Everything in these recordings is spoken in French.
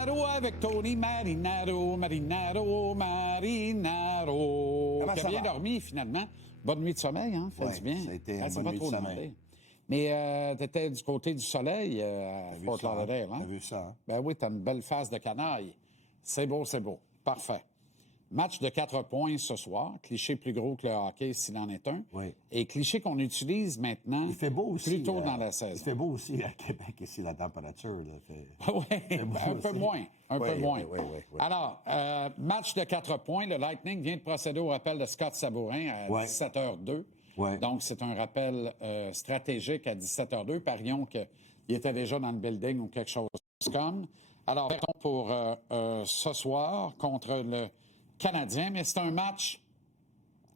Avec Tony Marinaro. Comment Qui a ça bien va? dormi, finalement. Bonne nuit de sommeil, hein? Fait du bien. Ça a été une C'est bonne pas nuit de trop sommeil. demandé. Mais t'étais du côté du soleil à Fort ça, hein? Lauderdale, hein? T'as vu ça, hein? Ben oui, t'as une belle face de canaille. C'est beau, c'est beau. Parfait. Match de 4 points ce soir. Cliché plus gros que le hockey, s'il en est un. Oui. Et cliché qu'on utilise maintenant Il fait beau aussi. plus tôt dans la saison. Il fait beau aussi à Québec, ici, la température. Là, fait... Oui, un peu moins. Oui. Alors, match de 4 points. Le Lightning vient de procéder au rappel de Scott Sabourin à 17h02. Ouais. Donc, c'est un rappel stratégique à 17h02. Parions qu'il était déjà dans le building ou quelque chose comme. Alors, pour ce soir contre le Canadien, mais c'est un match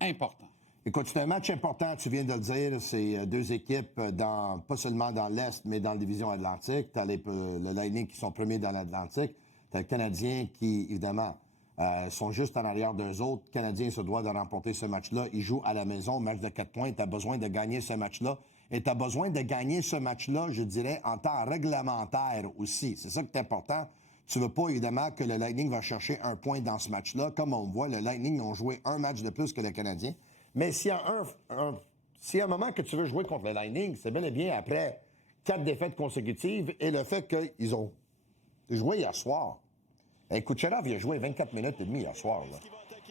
important. Écoute, c'est un match important, tu viens de le dire. C'est deux équipes, pas seulement dans l'Est, mais dans la division Atlantique. Tu as le Lightning qui sont premiers dans l'Atlantique. Tu as le Canadien qui, évidemment, sont juste en arrière d'eux autres. Le Canadien se doit de remporter ce match-là. Ils jouent à la maison, match de 4 points. Tu as besoin de gagner ce match-là. Et tu as besoin de gagner ce match-là, je dirais, en temps réglementaire aussi. C'est ça qui est important. Tu ne veux pas, évidemment, que le Lightning va chercher un point dans ce match-là. Comme on voit, le Lightning ont joué un match de plus que le Canadien. Mais s'il y a un moment que tu veux jouer contre le Lightning, c'est bel et bien après 4 défaites consécutives et le fait qu'ils ont joué hier soir. Et Kucherov, il a joué 24 minutes et demie hier soir. Là.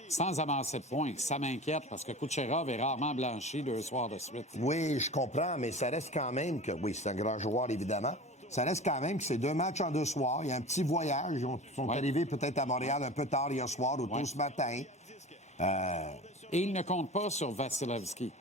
Sans avancer de points. Ça m'inquiète parce que Kucherov est rarement blanchi 2 soirs de suite. Oui, je comprends, mais ça reste quand même que... Oui, c'est un grand joueur, évidemment. Ça reste quand même que c'est 2 matchs en 2 soirs. Il y a un petit voyage. Ils sont arrivés peut-être à Montréal un peu tard hier soir ou tôt ce matin. Et il ne compte pas sur Vasilevski,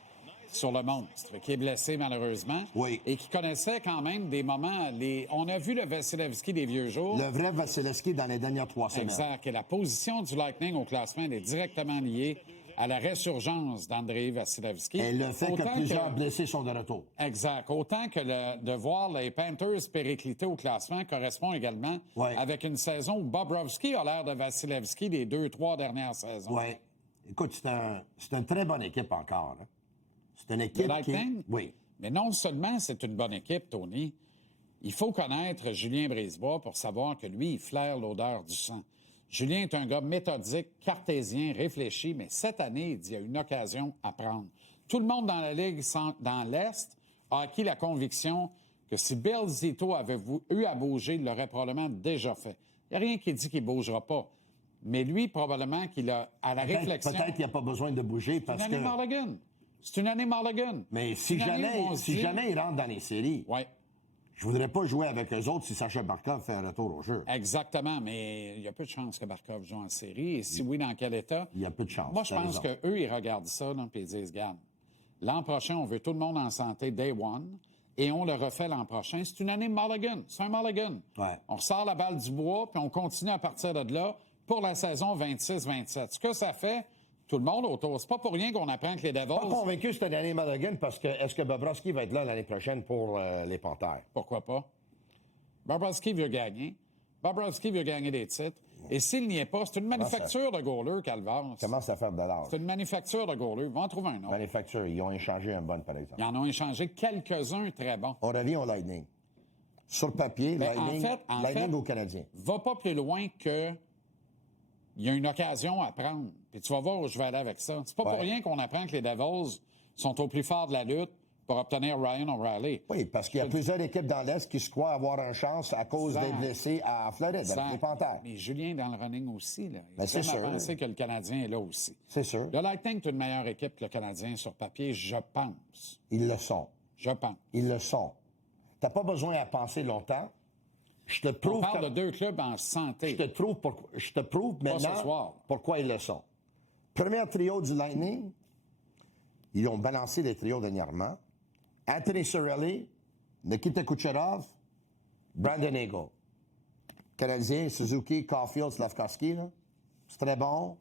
sur le monstre, qui est blessé malheureusement. Oui. Et qui connaissait quand même des moments... On a vu le Vasilevski des vieux jours. Le vrai Vasilevski dans les dernières 3 semaines. Exact. Et la position du Lightning au classement elle est directement liée à la résurgence d'Andrei Vasilevski. Et le fait que plusieurs blessés sont de retour. Exact. Autant que de voir les Panthers péricliter au classement correspond également avec une saison où Bobrovski a l'air de Vasilevski des 2-3 dernières saisons. Oui. Écoute, c'est une très bonne équipe encore. Là. C'est une équipe Lightning? Oui. Mais non seulement c'est une bonne équipe, Tony, il faut connaître Julien Brisebois pour savoir que lui, il flaire l'odeur du sang. Julien est un gars méthodique, cartésien, réfléchi, mais cette année, il dit, il y a une occasion à prendre. Tout le monde dans la Ligue, dans l'Est, a acquis la conviction que si Bill Zito avait eu à bouger, il l'aurait probablement déjà fait. Il n'y a rien qui dit qu'il ne bougera pas. Mais lui, probablement qu'il a, à la réflexion... Peut-être qu'il n'y a pas besoin de bouger parce que... C'est une année Mulligan. C'est une année Mulligan. Mais si jamais ils rentrent dans les séries... Ouais. Je voudrais pas jouer avec eux autres si Sacha Barkov fait un retour au jeu. Exactement, mais il y a peu de chances que Barkov joue en série. Et si oui, dans quel état? Il y a peu de chances. Moi, je pense qu'eux, ils regardent ça et ils disent, regarde, l'an prochain, on veut tout le monde en santé day one et on le refait l'an prochain. C'est une année Mulligan. C'est un Mulligan. Ouais. On ressort la balle du bois puis on continue à partir de là pour la saison 26-27. Ce que ça fait, tout le monde autour. C'est pas pour rien qu'on apprend que les Devils... Pas convaincu cette année Mulligan parce que est-ce que Bobrovski va être là l'année prochaine pour les Panthères? Pourquoi pas? Bobrovski veut gagner. Bobrovski veut gagner des titres. Et s'il n'y est pas, c'est une manufacture de goalers, Calvar. Commence à faire de l'âge. C'est une manufacture de goalers. Ils vont en trouver un autre. Manufacture. Ils ont échangé un bon, par exemple. Ils en ont échangé quelques-uns très bons. On revient au Lightning. Sur le papier, Lightning au Canadien. Va pas plus loin que... Il y a une occasion à prendre. Puis tu vas voir où je vais aller avec ça. C'est pas pour rien qu'on apprend que les Devils sont au plus fort de la lutte pour obtenir Ryan O'Reilly. Oui, parce qu'il y a plusieurs équipes dans l'Est qui se croient avoir une chance à cause des blessés à Floride, avec les Panthères. Mais Julien est dans le running aussi. Là. Il c'est sûr. penser que le Canadien est là aussi. C'est sûr. Le Lightning est une meilleure équipe que le Canadien sur papier, je pense. Ils le sont. Je pense. Ils le sont. T'as pas besoin à penser longtemps. Je te prouve On parle de 2 clubs en santé. Je te prouve maintenant pourquoi ils le sont. Premier trio du Lightning, ils ont balancé les trios dernièrement. Anthony Cirelli, Nikita Kucherov, Brandon Eagle. Canadien, Suzuki, Caulfield, Slavkovski. C'est très bon.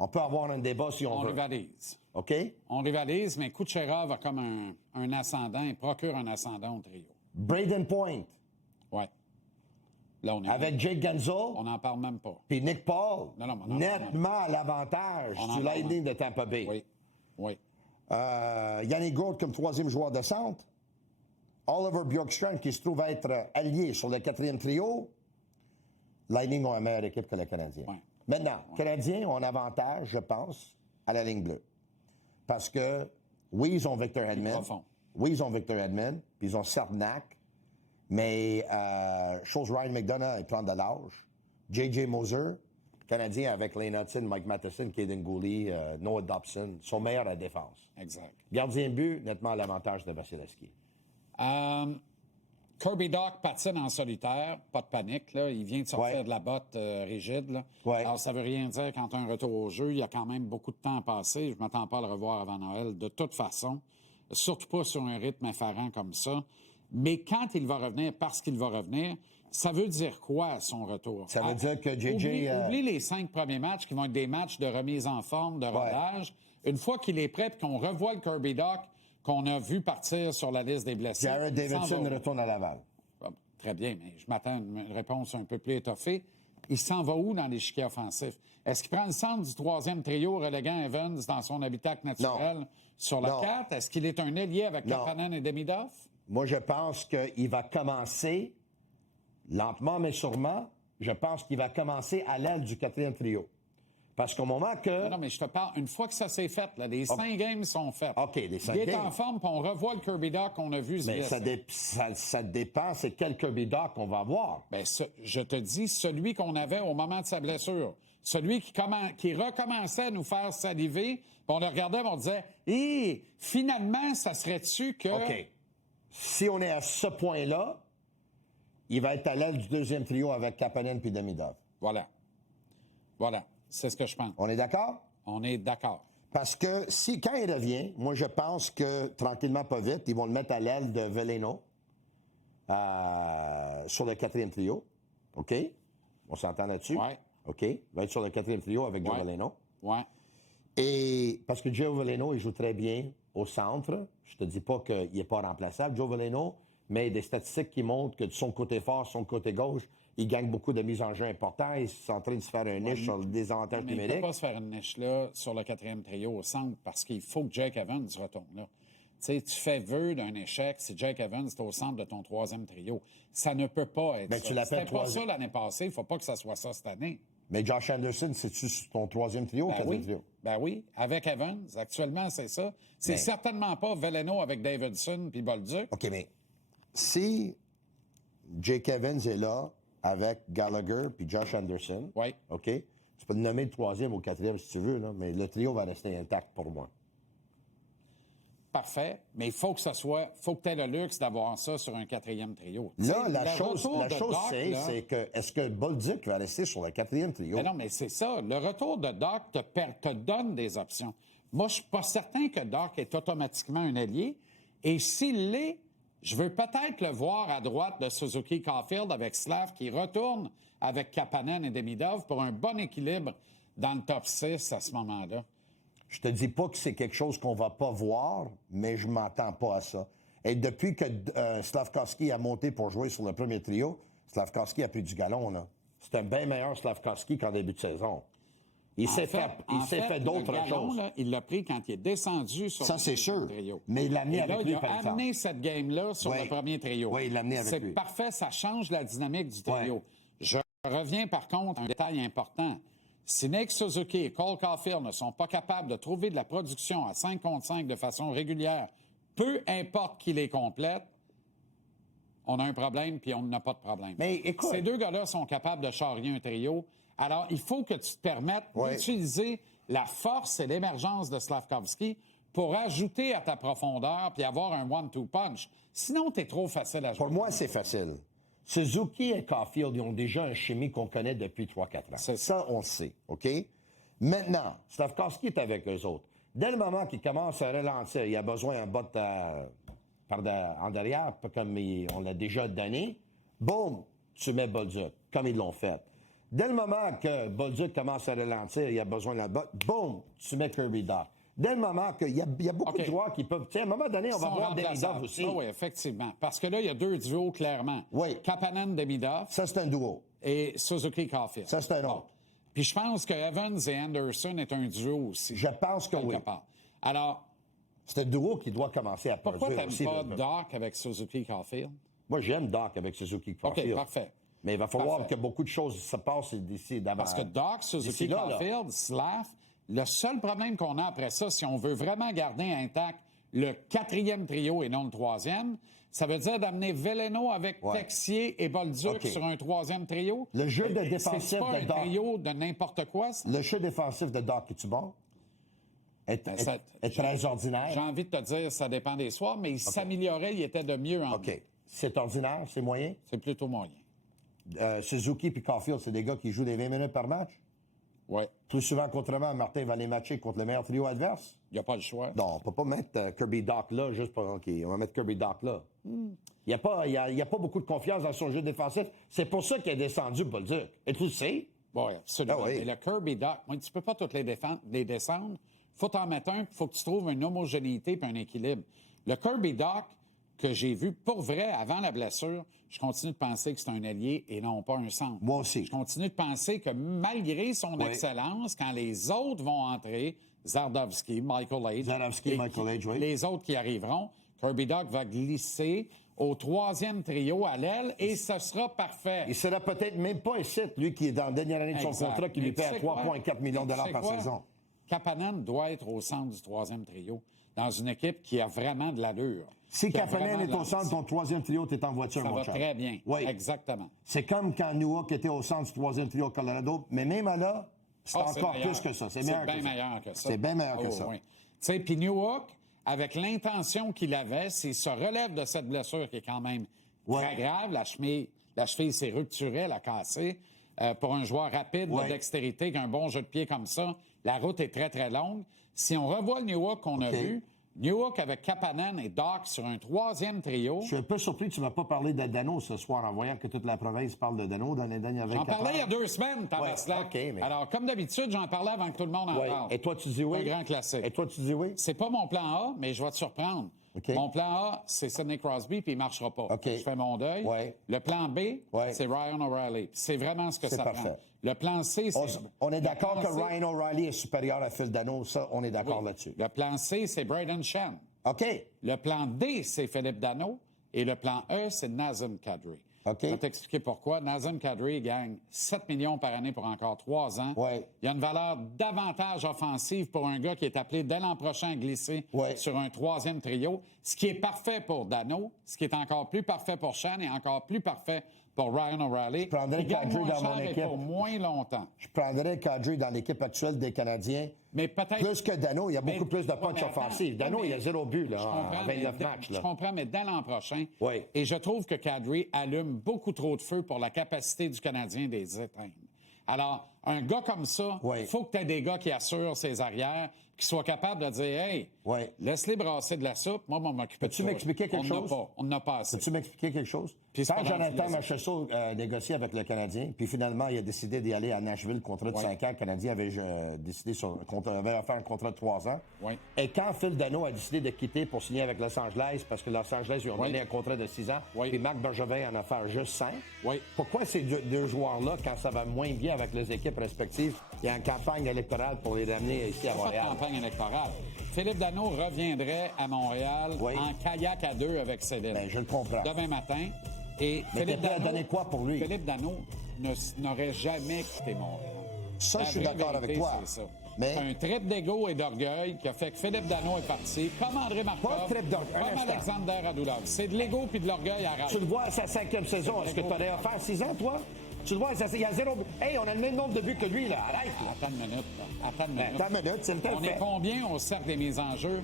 On peut avoir un débat si on veut. On rivalise. OK? On rivalise, mais Kucherov a comme un ascendant. Il procure un ascendant au trio. Braden Point. Oui. Là, on est avec Jake Guentzel. On n'en parle même pas. Puis Nick Paul. Non, nettement à l'avantage du Lightning de Tampa Bay. Oui. Oui. Yannick Gourde comme 3e joueur de centre. Oliver Bjorkstrand qui se trouve être allié sur le 4e trio. Lightning ont une meilleure équipe que le Canadien. Ouais. Maintenant, les Canadiens ont un avantage, je pense, à la ligne bleue. Parce que, oui, ils ont Victor Hedman. Oui, ils ont Victor Hedman. Puis ils ont Cernak. Mais, chose Ryan McDonough, il prend de l'âge. J.J. Moser, Canadien avec Lane Hudson, Mike Matheson, Kaden Gooley, Noah Dobson, sont meilleurs à la défense. Exact. Gardien de but, nettement l'avantage de Vasilevski. Kirby Dach patine en solitaire, pas de panique. Là. Il vient de sortir de la botte rigide. Là. Alors, ça veut rien dire quand tu as un retour au jeu. Il y a quand même beaucoup de temps à passer. Je ne m'attends pas à le revoir avant Noël, de toute façon. Surtout pas sur un rythme effarant comme ça. Mais quand il va revenir, parce qu'il va revenir, ça veut dire quoi, son retour? Ça veut dire que JJ... Oublie les 5 premiers matchs qui vont être des matchs de remise en forme, de rodage. Une fois qu'il est prêt et qu'on revoit le Kirby Dach qu'on a vu partir sur la liste des blessés... Jared Davidson retourne à Laval. Très bien, mais je m'attends à une réponse un peu plus étoffée. Il s'en va où dans l'échiquier offensif? Est-ce qu'il prend le centre du troisième trio, reléguant Evans dans son habitacle naturel sur la carte? Est-ce qu'il est un ailier avec Kapanen et Demidov? Moi, je pense qu'il va commencer, lentement mais sûrement, je pense qu'il va commencer à l'aile du quatrième trio. Parce qu'au moment que... Non, mais je te parle, une fois que ça s'est fait, là, les 5 games sont faits. OK, les 5 games. Il games. est en forme, puis on revoit le Kirby Dach qu'on a vu se blesser. Mais ça dépend, c'est quel Kirby Dach qu'on va avoir. Bien, je te dis, celui qu'on avait au moment de sa blessure. Celui qui recommençait à nous faire saliver, puis on le regardait, et on disait, finalement, ça serait-tu que... OK. Si on est à ce point-là, il va être à l'aile du deuxième trio avec Kapanen puis Demidov. Voilà. C'est ce que je pense. On est d'accord? On est d'accord. Parce que quand il revient, moi, je pense que, tranquillement, pas vite, ils vont le mettre à l'aile de Veleno sur le quatrième trio. OK? On s'entend là-dessus? Oui. OK? Il va être sur le quatrième trio avec Joe Veleno. Oui. Et parce que Joe Veleno, il joue très bien au centre. Je te dis pas qu'il n'est pas remplaçable, Joe Veleno, mais des statistiques qui montrent que de son côté fort, son côté gauche, il gagne beaucoup de mises en jeu importantes. Il est en train de se faire un niche sur le désavantage numérique. Il ne peut pas se faire une niche là sur le quatrième trio au centre parce qu'il faut que Jake Evans retourne là. Tu sais, tu fais vœu d'un échec si Jake Evans est au centre de ton troisième trio. Ça ne peut pas être ça. C'était pas ça l'année passée. Il ne faut pas que ça soit ça cette année. Mais Josh Anderson, c'est-tu ton troisième trio ou quatrième trio? Ben oui, avec Evans. Actuellement, c'est ça. C'est certainement pas Veleno avec Davidson puis Bolduc. OK, mais si Jake Evans est là avec Gallagher puis Josh Anderson, OK, tu peux le nommer le troisième ou le quatrième si tu veux, là, mais le trio va rester intact pour moi. Parfait, mais il faut que ça soit, faut que tu aies le luxe d'avoir ça sur un quatrième trio. Là, la chose c'est que est-ce que Bolduc va rester sur le quatrième trio? Mais non, mais c'est ça. Le retour de Dach te donne des options. Moi, je suis pas certain que Dach est automatiquement un allié. Et s'il l'est, je veux peut-être le voir à droite de Suzuki Caulfield avec Slav qui retourne avec Kapanen et Demidov pour un bon équilibre dans le top 6 à ce moment-là. Je te dis pas que c'est quelque chose qu'on va pas voir, mais je m'attends pas à ça. Et depuis que Slavkovski a monté pour jouer sur le premier trio, Slavkovski a pris du galon, là. C'est un bien meilleur Slavkovski qu'en début de saison. Il s'est fait d'autres choses. Là, il l'a pris quand il est descendu sur ça, c'est sûr. Trio. Mais il l'a amené avec lui. Il a amené cette game-là sur le premier trio. Oui, il l'a amené avec lui. C'est parfait, ça change la dynamique du trio. Ouais. Je reviens par contre à un détail important. Si Nick Suzuki et Cole Caulfield ne sont pas capables de trouver de la production à 5 contre 5 de façon régulière, peu importe qui les complète, on a un problème puis on n'a pas de problème. Mais écoute... Ces deux gars-là sont capables de charrier un trio. Alors, il faut que tu te permettes d'utiliser la force et l'émergence de Slavkovski pour ajouter à ta profondeur puis avoir un one-two punch. Sinon, t'es trop facile à jouer. Pour moi, c'est facile. Suzuki et Caulfield, ils ont déjà un chimie qu'on connaît depuis 3-4 ans. C'est ça, on le sait, OK? Maintenant, Slavkovski est avec eux autres. Dès le moment qu'il commence à ralentir, il a besoin d'un bot en derrière, comme on l'a déjà donné, boum, tu mets Bolduc, comme ils l'ont fait. Dès le moment que Bolduc commence à ralentir, il a besoin d'un bot, boum, tu mets Kirby Dach. Dès le moment qu'il y a beaucoup de joueurs qui peuvent... Tu sais, à un moment donné, on va voir Demidov aussi. Oui, effectivement. Parce que là, il y a deux duos, clairement. Oui. Kapanen, Demidov. Ça, c'est un duo. Et Suzuki Caulfield. Ça, c'est un autre. Puis je pense que Evans et Anderson est un duo aussi. Je pense que oui. Alors... C'est un duo qui doit commencer à produire aussi. Pourquoi t'aimes pas Dach avec Suzuki Caulfield? Moi, j'aime Dach avec Suzuki Caulfield. OK, parfait. Mais il va falloir Parfait. que beaucoup de choses se passent d'ici d'avant. Parce que Doc, Suzuki, là, là. Caulfield, Slav, le seul problème qu'on a après ça, si on veut vraiment garder intact le 4e trio et non le 3e, ça veut dire d'amener Veleno avec Ouais. Texier et Bolduc OK. sur un 3e trio. Le jeu de défensif C'est pas de un Doc. trio de n'importe quoi, ça. Le jeu défensif de Doc, es-tu bon? Est très ordinaire. J'ai envie de te dire, ça dépend des soirs, mais il s'améliorait, il était de mieux en mieux. OK. C'est ordinaire, c'est moyen? C'est plutôt moyen. Suzuki puis Caulfield, c'est des gars qui jouent des 20 minutes par match? Oui, Plus souvent qu'autrement, Martin va les matcher contre le meilleur trio adverse? il n'y a pas le choix. Non, on peut pas mettre Kirby Doc là juste pour... OK, on va mettre Kirby Doc là. Il n'y a pas beaucoup de confiance dans son jeu défensif. C'est pour ça qu'il est descendu, Bolduc. Et tu le sais? Oui, absolument. Ah oui. Mais le Kirby Doc, moi, tu peux pas toutes les descendre. Faut t'en mettre un, il faut que tu trouves une homogénéité et un équilibre. Le Kirby Doc que j'ai vu, pour vrai, avant la blessure, je continue de penser que c'est un allié et non pas un centre. Moi aussi. Je continue de penser que malgré son excellence, quand les autres vont entrer, Zardowski, Michael Age, Zardowski, et Michael Age, oui. les autres qui arriveront, Kirby Doc va glisser au 3e trio à l'aile et ce sera parfait. Il sera peut-être même pas ici, lui qui est dans la dernière année de son Exact. contrat, qui lui Mais paie tu à sais quoi? 3,4 millions de dollars Tu sais par quoi? saison. Kapanen doit être au centre du 3e trio, dans une équipe qui a vraiment de l'allure. Si qui a Kapanen vraiment est de au centre de ton 3e trio, tu es en voiture, ça mon va chum. très bien. Oui. Exactement. C'est comme quand Newhook était au centre du 3e trio au Colorado, mais même là, c'est Ah, encore meilleur. plus que ça. C'est bien meilleur que ça. meilleur que ça. C'est bien meilleur que Oh, ça. oui. Tu sais, puis Newhook, avec l'intention qu'il avait, s'il se relève de cette blessure qui est quand même très grave, la cheville s'est rupturée, elle a cassé. Pour un joueur rapide, de dextérité, qui a un bon jeu de pied comme ça, la route est très, très longue. Si on revoit le Newhook qu'on a vu, Newhook avec Kapanen et Doc sur un 3e trio. Je suis un peu surpris que tu ne m'as pas parlé de Dano ce soir, en voyant que toute la province parle de Dano dans les dernières 24 J'en parlais il y a heures. 2 semaines, Tabaslac. OK, mais- Alors, comme d'habitude, j'en parlais avant que tout le monde en parle. Et toi, tu dis oui? Un grand classique. Et toi, tu dis oui? C'est pas mon plan A, mais je vais te surprendre. OK. Mon plan A, c'est Sidney Crosby, puis il marchera pas. OK. Je fais mon deuil. Ouais. Le plan B, Ouais. c'est Ryan O'Reilly. C'est vraiment ce que C'est ça parfait. prend. Le plan C, c'est... On est d'accord le que plan C- Ryan O'Reilly est supérieur à Phil Dano. Ça, on est d'accord là-dessus. Le plan C, c'est Braden Shen. OK. Le plan D, c'est Philippe Dano. Et le plan E, c'est Nazem Kadri. OK. Je vais t'expliquer pourquoi. Nazem Kadri gagne 7 millions par année pour encore 3 ans. Ouais. Il y a une valeur davantage offensive pour un gars qui est appelé dès l'an prochain à glisser Ouais. sur un 3e trio, ce qui est parfait pour Dano, ce qui est encore plus parfait pour Shan et encore plus parfait pour Ryan O'Reilly. prendrais qui gagne Kadri moins dans mon cher et équipe. pour moins longtemps. Je prendrais Kadri dans l'équipe actuelle des Canadiens. Mais peut-être... Plus que Dano, il y a beaucoup plus de punch mais attends, offensif. Dano, mais- il a 0 but là, Je en comprends, 29 mais matchs. Je Là. comprends, mais dès l'an prochain. Oui. Et je trouve que Kadri allume beaucoup trop de feu pour la capacité du Canadien de les éteindre. Alors, un gars comme ça, il Oui. faut que tu aies des gars qui assurent ses arrières, qui soient capables de dire Hey, Oui. laisse-les brasser de la soupe, moi, je vais m'occuper de Peux-tu ça. m'expliquer quelque chose? On n'en a pas assez. Peux-tu m'expliquer quelque chose? Puis c'est Quand pas dans Jonathan le Marchessault négociait avec le Canadien, puis finalement, il a décidé d'y aller à Nashville, contrat de 5 ans. Le Canadien avait décidé avait offert un contrat de 3 ans. Oui. Et quand Phil Dano a décidé de quitter pour signer avec Los Angeles, parce que Los Angeles lui ont donné un contrat de 6 ans, Oui. puis Marc Bergevin en a offert juste 5, Oui. pourquoi ces deux joueurs-là, quand ça va moins bien avec les équipes respectives, il y a une campagne électorale pour les ramener ici à Pas de Montréal? campagne électorale. Philippe Dano reviendrait à Montréal Oui. en kayak à 2 avec Céline. Ben, je le comprends. Demain matin. Et Mais t'es prêt à donner quoi pour lui? Philippe Dano n'aurait jamais quitté Montréal. Ça, La je suis vraie d'accord avec vérité, toi. c'est ça. Mais- C'est un trip d'ego et d'orgueil qui a fait que Philippe Dano est parti, comme André Markov, Pas de trip d'orgueil, un comme instant. Alexander Radulov. C'est de l'ego puis de l'orgueil à Tu le vois à sa 5e saison. Est-ce que tu aurais offert 6 ans, toi? Tu le vois, il y a 0 but. Hey, on a le même nombre de buts que lui, là. Arrête, là. Attends une minute. Là. Attends une minute. Attends une minute, c'est le temps On de est fait. combien au cercle des mises en jeu?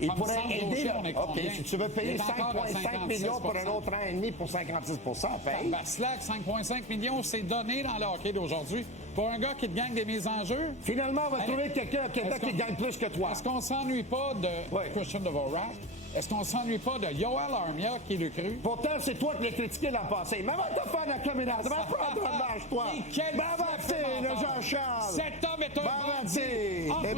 Il comme pourrait centre aider, gaucher, là. on est OK, combien? si tu veux payer Il est encore à 5,5 millions pour un autre an et demi pour 56 paye. Ben, Slack, 5,5 millions, c'est donné dans le hockey d'aujourd'hui. Pour un gars qui te gagne des mises en jeu, Finalement, on va Hey, trouver quelqu'un est-ce qui qu'on- gagne plus que toi. est-ce qu'on s'ennuie pas de Ouais. Christian Dvorak? Est-ce qu'on s'ennuie pas de Yoel Armia qui le cru? Pourtant, c'est toi qui l'as critiqué l'an passé. Mais va te faire la caméra. Va prendre un match, toi. Et quel Va avancer, fait le menteur. Jean-Charles. Cet homme est un Va bandit. avancer. En Et